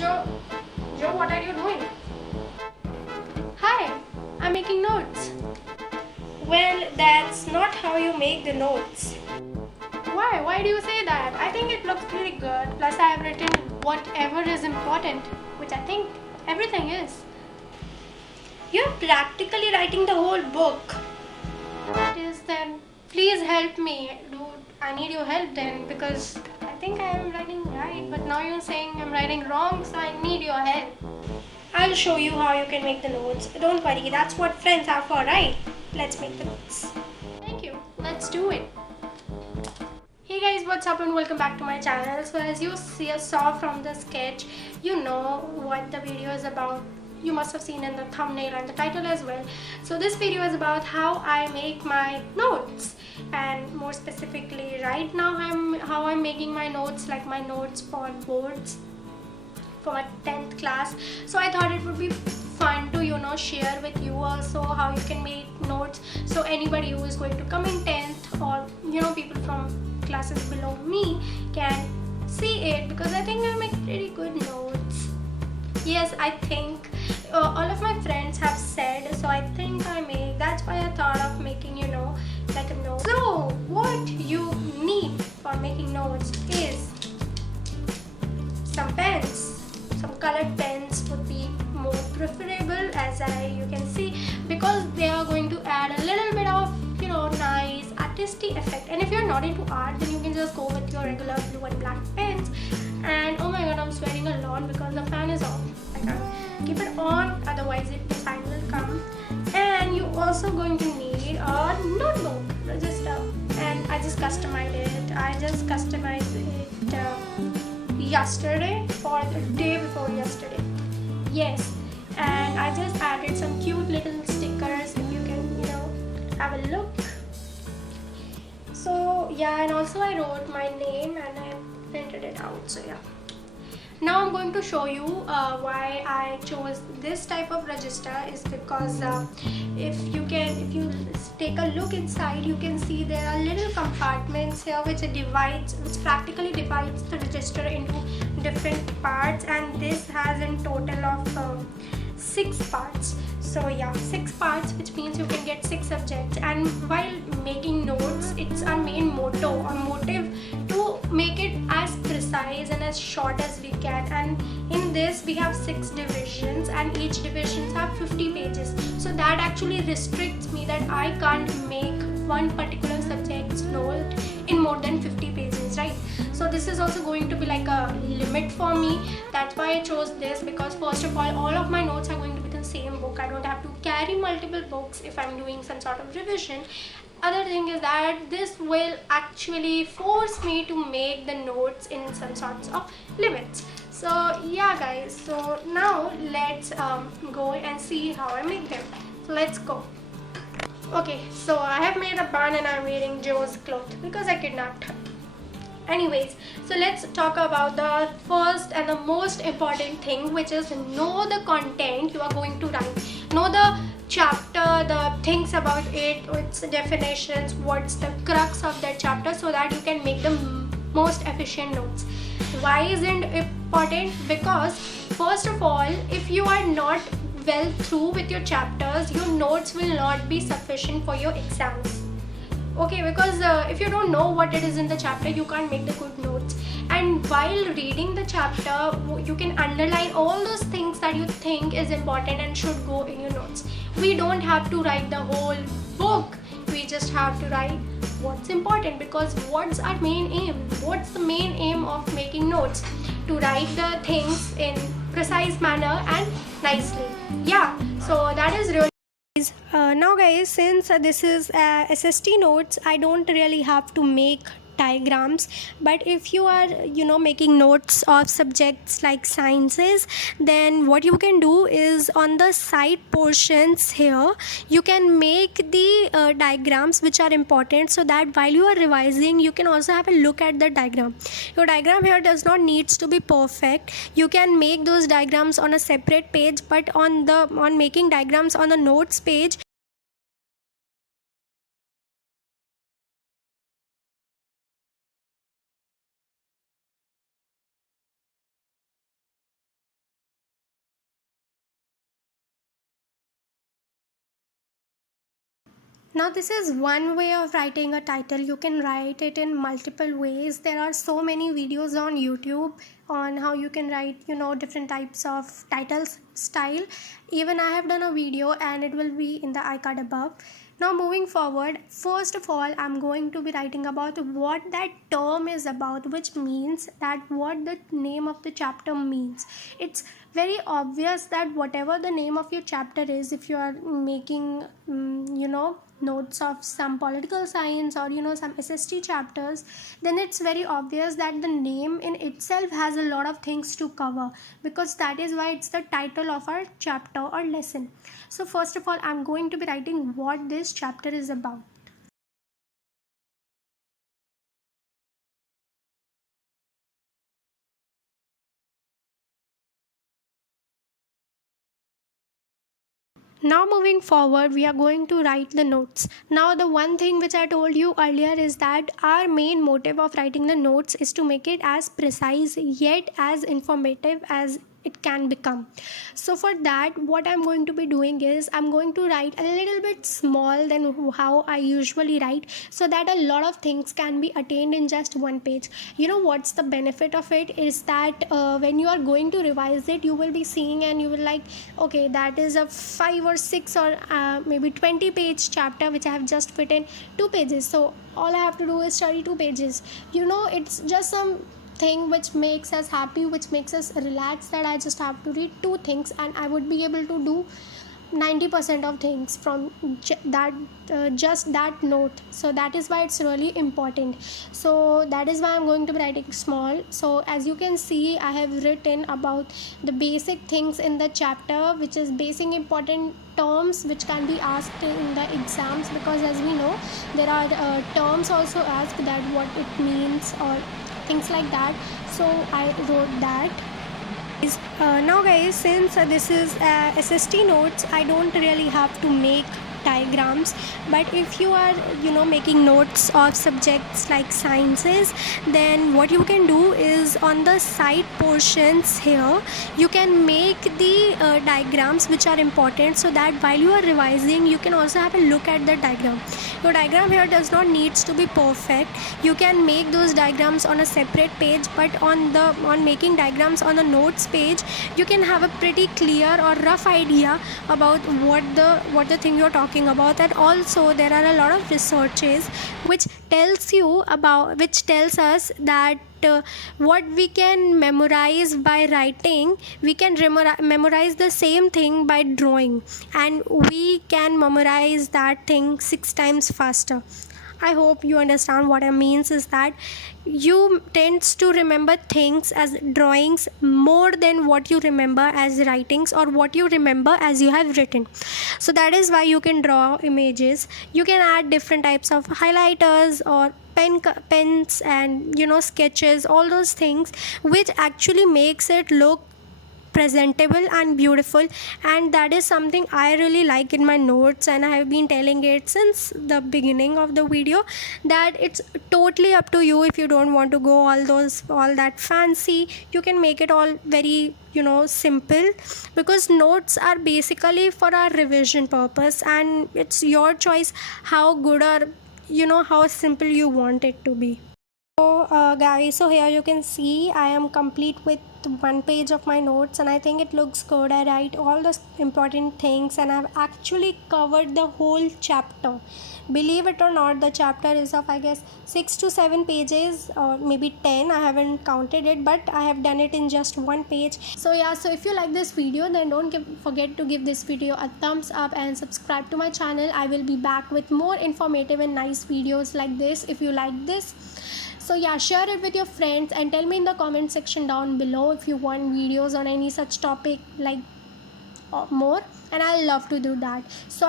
Joe. Joe, what are you doing? Hi, I'm making notes. Well, that's not how you make the notes. Why? Why do you say that? I think it looks pretty good. Plus, I have written whatever is important, which I think everything is. You're practically writing the whole book. What is then? Please help me, dude. I need your help then because I think I am writing right, but now you're saying I'm writing wrong, so I need your help. I'll show you how you can make the notes. Don't worry, that's what friends are for, right? Let's make the notes. Thank you. Let's do it. Hey guys, what's up and welcome back to my channel. So as you saw from the sketch, you know what the video is about. You must have seen in the thumbnail and the title as well. So this video is about how I make my notes, and more specifically right now how I'm making my notes, like my notes for boards for my 10th class. So I thought it would be fun to share with you also how you can make notes, so anybody who is going to come in 10th or people from classes below me can see it, because I think I make pretty good notes. Yes, I think all of my friends have said, so I think that's why I thought of making like a note. So what you need for making notes is some pens. Some colored pens would be more preferable, as you can see, because they are going to add a little bit of nice artistic effect. And if you're not into art, then you can just go with your regular blue and black pens. And oh my god, I'm sweating a lot because the fan is off. I can't keep it on, otherwise the sign will come. And you're also going to need a notebook register, and I just customized it yesterday, for the day before yesterday. Yes, and I just added some cute little stickers, if you can have a look. So yeah, and also I wrote my name and I printed it out. So yeah, now I'm going to show you why I chose this type of register. Is because if you take a look inside, you can see there are little compartments here which practically divides the register into different parts, and this has in total of 6 parts. So yeah, 6 parts, which means you can get 6 subjects. And while making notes, it's our main motto or motive to make it as precise and as short as we can. And in this we have 6 divisions, and each divisions have 50 pages. So that actually restricts me, that I can't make one particular subject's note in more than 50 pages, right? So this is also going to be like a limit for me. That's why I chose this, because first of all of my notes are going to be the same book. I don't have to carry multiple books if I'm doing some sort of revision. Other thing is that this will actually force me to make the notes in some sorts of limits. So yeah guys, so now let's go and see how I make them. So let's go. Okay, so I have made a bun and I'm wearing Joe's clothes because I kidnapped her. Anyways, so let's talk about the first and the most important thing, which is know the content you are going to write. Know the chapter, the things about it, its definitions, what's the crux of that chapter, so that you can make the most efficient notes. Why is it important? Because first of all, if you are not well through with your chapters, your notes will not be sufficient for your exams. Okay, because if you don't know what it is in the chapter, you can't make the good notes. And while reading the chapter, you can underline all those things that you think is important and should go in your notes. We don't have to write the whole book, we just have to write what's important, because what's our main aim? What's the main aim of making notes? To write the things in precise manner and nicely. Yeah, so that is really now guys, since this is SST notes, I don't really have to make diagrams. But if you are making notes of subjects like sciences, then what you can do is on the side portions here you can make the diagrams which are important, so that while you are revising you can also have a look at the diagram. Your diagram here does not needs to be perfect. You can make those diagrams on a separate page, but on making diagrams on the notes page, Now, this is one way of writing a title. You can write it in multiple ways. There are so many videos on YouTube on how you can write, different types of titles style. Even I have done a video and it will be in the iCard above. Now, moving forward, first of all, I'm going to be writing about what that term is about, which means that what the name of the chapter means. It's very obvious that whatever the name of your chapter is, if you are making, notes of some political science or some SST chapters, then it's very obvious that the name in itself has a lot of things to cover, because that is why it's the title of our chapter or lesson. So first of all, I'm going to be writing what this chapter is about. Now moving forward, we are going to write the notes. Now the one thing which I told you earlier is that our main motive of writing the notes is to make it as precise yet as informative as it can become. So for that, what I'm going to be doing is I'm going to write a little bit small than how I usually write, so that a lot of things can be attained in just one page. What's the benefit of it is that when you are going to revise it, you will be seeing and you will like, okay, that is a 5 or 6 or maybe 20 page chapter which I have just fit in 2 pages. So all I have to do is study 2 pages. It's just some thing which makes us happy, which makes us relaxed, that I just have to read 2 things and I would be able to do 90% of things from just that note. So that is why it's really important. So that is why I'm going to be writing small. So as you can see, I have written about the basic things in the chapter, which is basic important terms which can be asked in the exams, because as we know, there are terms also asked, that what it means or things like that. So I wrote that. Now guys, since this is SST notes, I don't really have to make diagrams, but if you are making notes of subjects like sciences, then what you can do is on the side portions here you can make the diagrams which are important, so that while you are revising you can also have a look at the diagram. Your diagram here does not needs to be perfect. You can make those diagrams on a separate page, but on making diagrams on the notes page, you can have a pretty clear or rough idea about what the thing you're talking about. And also there are a lot of researches which tells us that what we can memorize by writing, we can memorize the same thing by drawing, and we can memorize that thing 6 times faster. I hope you understand what I means is that you tends to remember things as drawings more than what you remember as writings or what you remember as you have written. So that is why you can draw images. You can add different types of highlighters or pens and sketches, all those things which actually makes it look presentable and beautiful. And that is something I really like in my notes, and I have been telling it since the beginning of the video, that it's totally up to you. If you don't want to go all that fancy, you can make it all very simple, because notes are basically for our revision purpose, and it's your choice how good or how simple you want it to be. So guys, so here you can see I am complete with 1 page of my notes, and I think it looks good. I write all the important things and I've actually covered the whole chapter. Believe it or not, the chapter is of I guess 6 to 7 pages or maybe 10. I haven't counted it, but I have done it in just 1 page. So yeah, so if you like this video, then don't forget to give this video a thumbs up and subscribe to my channel. I will be back with more informative and nice videos like this if you like this. So yeah, share it with your friends and tell me in the comment section down below if you want videos on any such topic like more, and I'll love to do that. So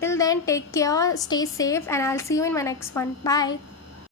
till then, take care, stay safe, and I'll see you in my next one. Bye.